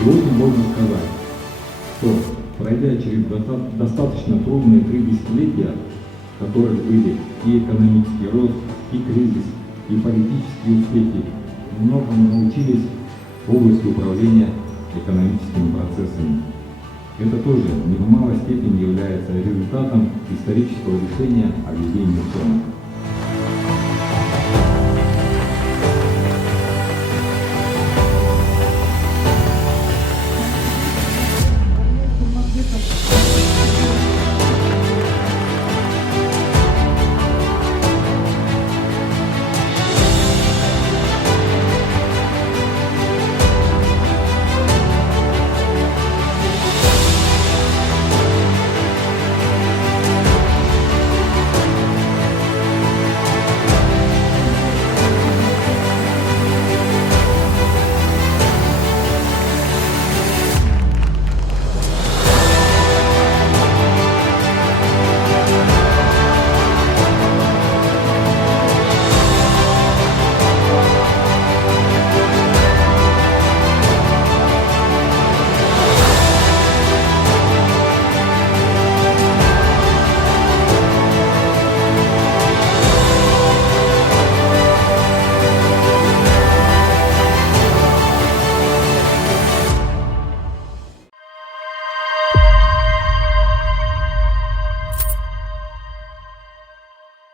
Сегодня можно сказать, что пройдя через достаточно трудные 3 десятилетия, в которых были и экономический рост, и кризис, и политические успехи, многому научились в области управления экономическими процессами. Это тоже в немалой степени является результатом исторического решения о введении СОНа.